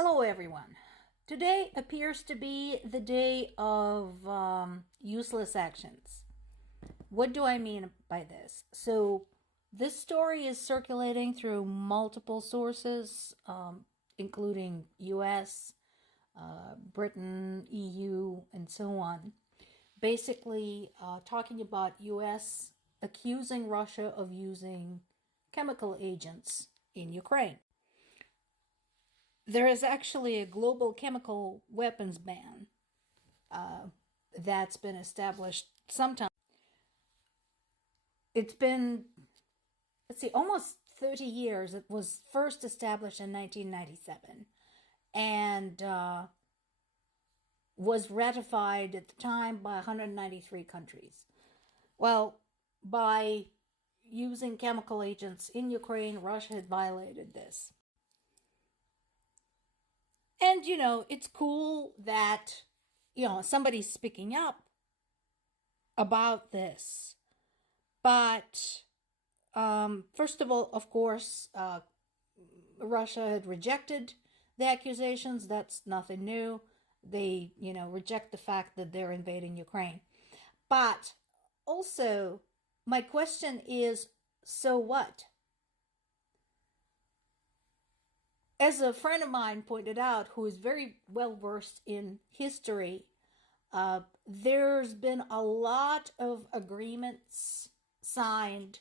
Hello, everyone. Today appears to be the day of useless actions. What do I mean by this? So, this story is circulating through multiple sources, including US, Britain, EU, and so on. Basically, talking about US accusing Russia of using chemical agents in Ukraine. There is actually a global chemical weapons ban that's been established sometime. It's been, let's see, almost 30 years. It was first established in 1997 and was ratified at the time by 193 countries. Well, by using chemical agents in Ukraine, Russia had violated this. And, it's cool that, somebody's speaking up about this. But, first of all, of course, Russia had rejected the accusations. That's nothing new. They, reject the fact that they're invading Ukraine. But also, my question is, so what? As a friend of mine pointed out, who is very well versed in history, there's been a lot of agreements signed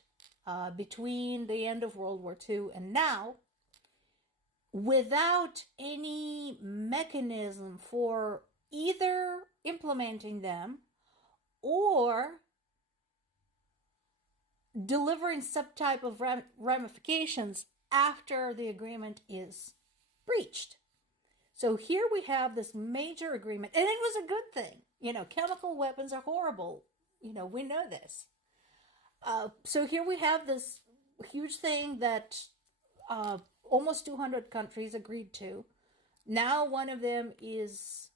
between the end of World War II and now without any mechanism for either implementing them or delivering some type of ramifications after the agreement is breached. So here we have this major agreement, and it was a good thing. Chemical weapons are horrible. We know this. So here we have this huge thing that almost 200 countries agreed to. Now one of them is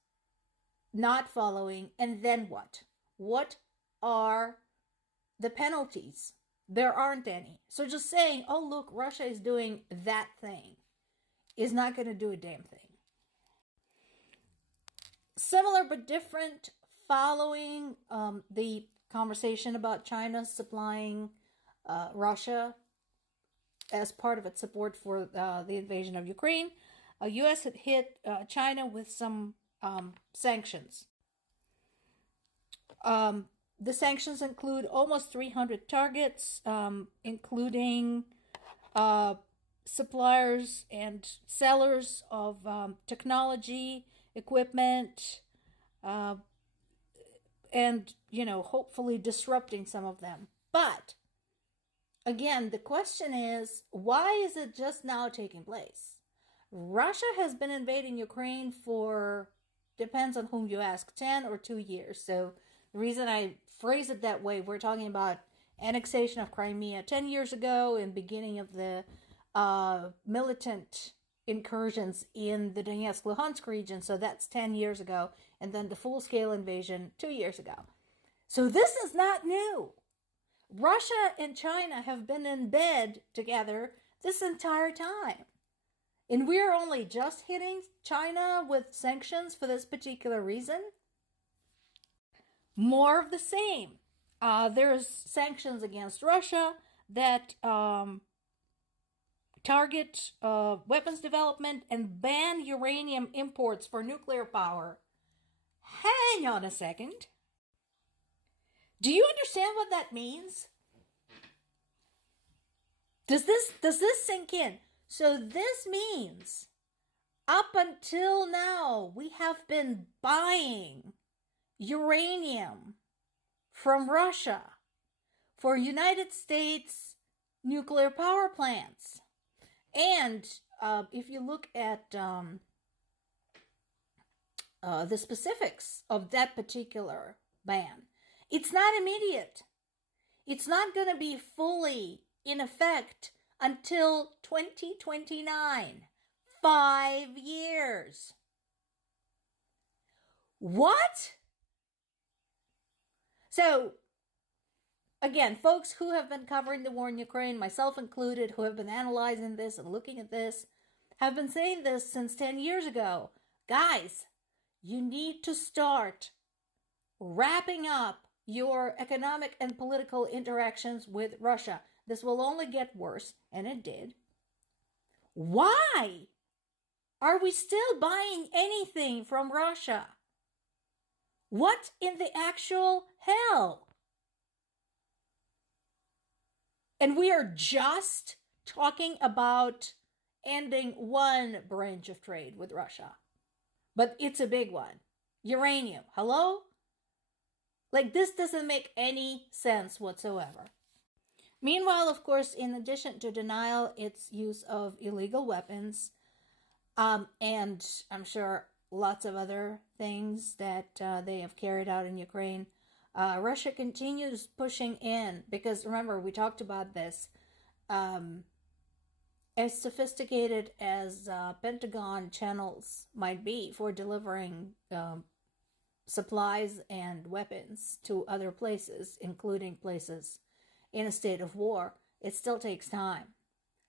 not following, and then what? What are the penalties? There aren't any. So just saying, oh, look, Russia is doing that thing is not going to do a damn thing. Similar but different, following the conversation about China supplying Russia as part of its support for the invasion of Ukraine, U.S. had hit China with some sanctions. The sanctions include almost 300 targets, including suppliers and sellers of technology, equipment, and, hopefully disrupting some of them. But, again, the question is, why is it just now taking place? Russia has been invading Ukraine for, depends on whom you ask, 10 or 2 years. So the reason I phrase it that way, we're talking about annexation of Crimea 10 years ago and beginning of the militant incursions in the Donetsk-Luhansk region. So that's 10 years ago. And then the full-scale invasion 2 years ago. So this is not new. Russia and China have been in bed together this entire time. And we're only just hitting China with sanctions for this particular reason. More of the same. There's sanctions against Russia that target weapons development and ban uranium imports for nuclear power. Hang on a second. Do you understand what that means? Does this sink in? So this means up until now we have been buying uranium from Russia for United States nuclear power plants. And if you look at the specifics of that particular ban, it's not immediate. It's not going to be fully in effect until 2029. 5 years. What? So, again, folks who have been covering the war in Ukraine, myself included, who have been analyzing this and looking at this, have been saying this since 10 years ago. Guys, you need to start wrapping up your economic and political interactions with Russia. This will only get worse, and it did. Why are we still buying anything from Russia? What in the actual hell? And we are just talking about ending one branch of trade with Russia. But it's a big one. Uranium. Hello? Like, this doesn't make any sense whatsoever. Meanwhile, of course, in addition to denial, its use of illegal weapons, and I'm sure lots of other things that they have carried out in Ukraine, Russia continues pushing in, because remember, we talked about this, as sophisticated as Pentagon channels might be for delivering supplies and weapons to other places, including places in a state of war, it still takes time.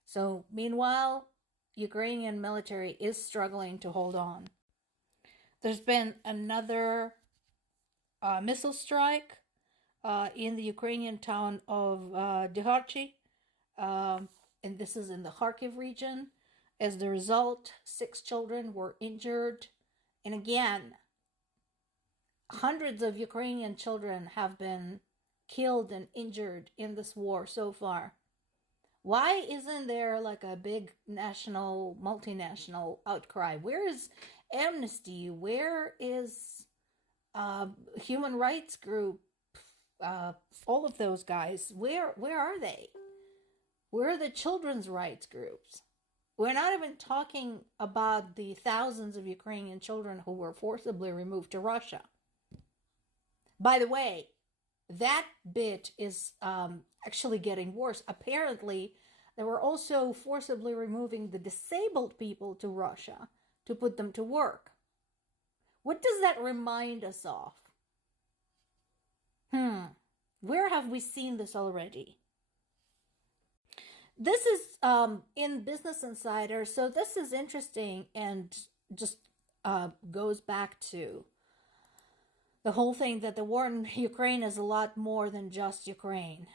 So meanwhile, Ukrainian military is struggling to hold on. There's been another missile strike in the Ukrainian town of Deharchi, and this is in the Kharkiv region. As the result, 6 children were injured. And again, hundreds of Ukrainian children have been killed and injured in this war so far. Why isn't there like a big national, multinational outcry? Where is Amnesty? Where is human rights group? All of those guys. Where are they? Where are the children's rights groups? We're not even talking about the thousands of Ukrainian children who were forcibly removed to Russia. By the way, that bit is actually getting worse. Apparently, they were also forcibly removing the disabled people to Russia to put them to work. What does that remind us of? Where have we seen this already? This is in Business Insider, so this is interesting and just goes back to the whole thing that the war in Ukraine is a lot more than just Ukraine.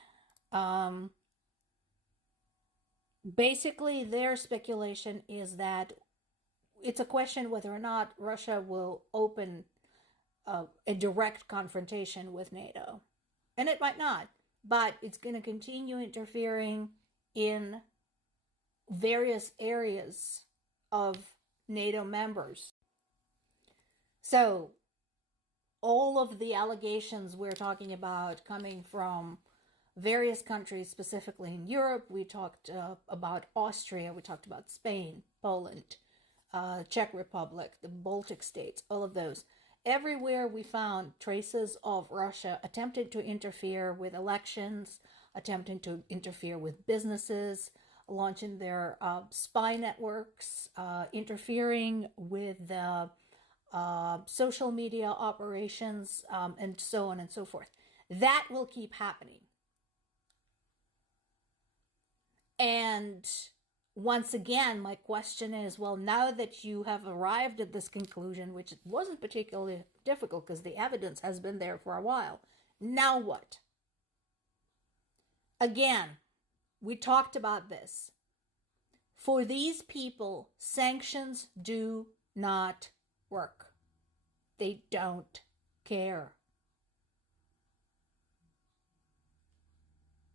Basically, their speculation is that it's a question whether or not Russia will open a direct confrontation with NATO. And it might not, but it's going to continue interfering in various areas of NATO members. So, all of the allegations we're talking about coming from various countries, specifically in Europe, we talked about Austria, we talked about Spain, Poland, Czech Republic, the Baltic states, all of those. Everywhere we found traces of Russia attempting to interfere with elections, attempting to interfere with businesses, launching their spy networks, interfering with the social media operations, and so on and so forth. That will keep happening. And once again, my question is, well, now that you have arrived at this conclusion, which wasn't particularly difficult because the evidence has been there for a while, now what? Again, we talked about this. For these people, sanctions do not work. They don't care.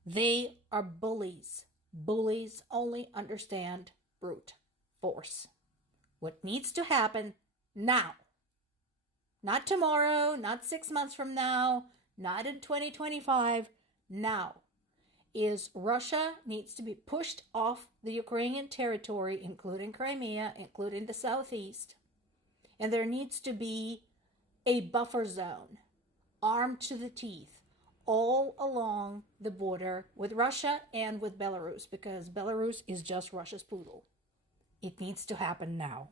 They are bullies. Bullies only understand brute force. What needs to happen now, not tomorrow, not 6 months from now, not in 2025, now, is Russia needs to be pushed off the Ukrainian territory, including Crimea, including the southeast. And there needs to be a buffer zone, armed to the teeth, all along the border with Russia and with Belarus, because Belarus is just Russia's poodle. It needs to happen now.